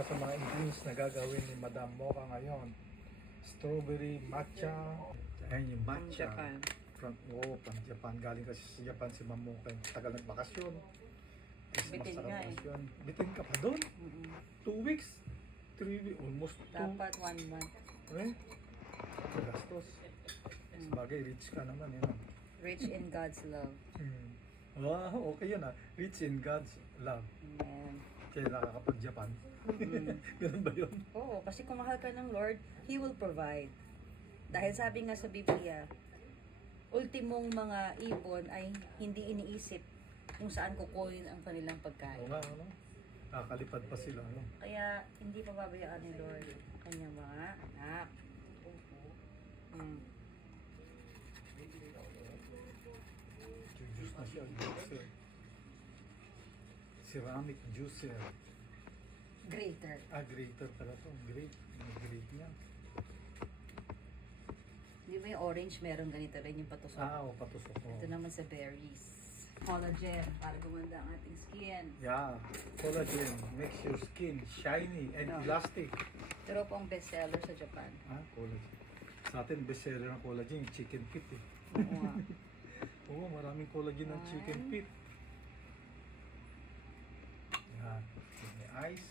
isa sa mga ingredients na gagawin ni Madam Mocha ngayon. Strawberry matcha. Ayan yung matcha. From Japan. Galing kasi sa Japan si Ma'am Mocha. Tagal nagbakasyon. Bitin nga eh. Bitin ka pa doon? 2 weeks? 3 weeks? Almost 2. Dapat 1 month. Eh? Gastos. Sabagay, rich ka naman yun. Rich in God's love. Wow, okay yun ah. Rich in God's love. Amen. Kaya nakakapag-Japan. Ganun ba yun? Oo, kasi kung mahal ka ng Lord, He will provide. Dahil sabi nga sa Biblia, ultimong mga ibon ay hindi iniisip kung saan kukunin ang kanilang pagkain. Oo nga, ano? Nakakalipad pa sila, ano? Kaya hindi pababayaan ni Lord ang kanyang mga anak. Juice na siya, juicer. Ceramic juicer. Greater. Grater pala to. Grate. Grate niya. Di ba yung orange meron ganito rin yung patusok? Oo, patusok ko. Ito naman sa berries. Collagen para gumanda ang ating skin. Yeah. Collagen makes your skin shiny and elastic. Pero po ang bestseller sa Japan. Collagen. Sa atin, bestseller ng collagen, chicken feet eh. Oo nga. Oo, maraming collagen ng chicken feet. Yan. May ice.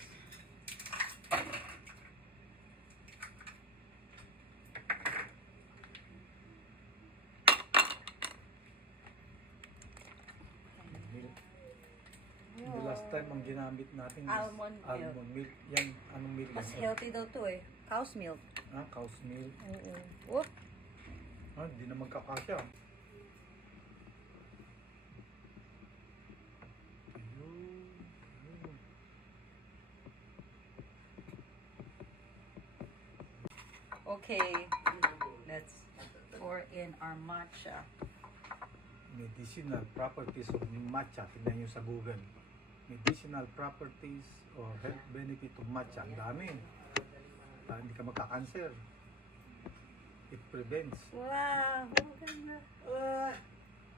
Milk. The last time ang ginamit natin is Almond milk. almond milk. Yan, anong milk? Mas yan? healthy daw to eh. Cow's milk. Cow's milk. Oo. Whoop. Hindi na magkakasya. Okay. Let's pour in our matcha. Medicinal properties of matcha. Tignan nyo sa Google. Medicinal properties or health benefit of matcha. Ang dami. Hindi ka magka-cancer. It prevents. Wow! Maganda.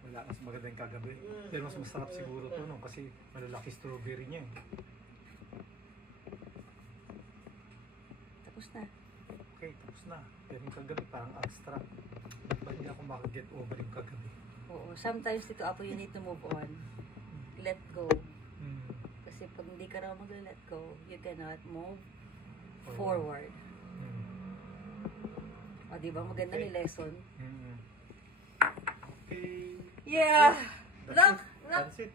Wala mas magandang kagabi. Pero mas masarap siguro to no? Kasi malalaki strawberry niya. Tapos na. Okay, tapos na. Pero yung kagabi parang extra. Ba't hindi ako makaget over yung kagabi? Oo. Sometimes dito, Apo, you need to move on. Let go. Kasi pag hindi ka raw mag-let go, you cannot move forward. O, di ba? Maganda ni lesson. Okay. Yeah! That's Look! it. Look! That's it.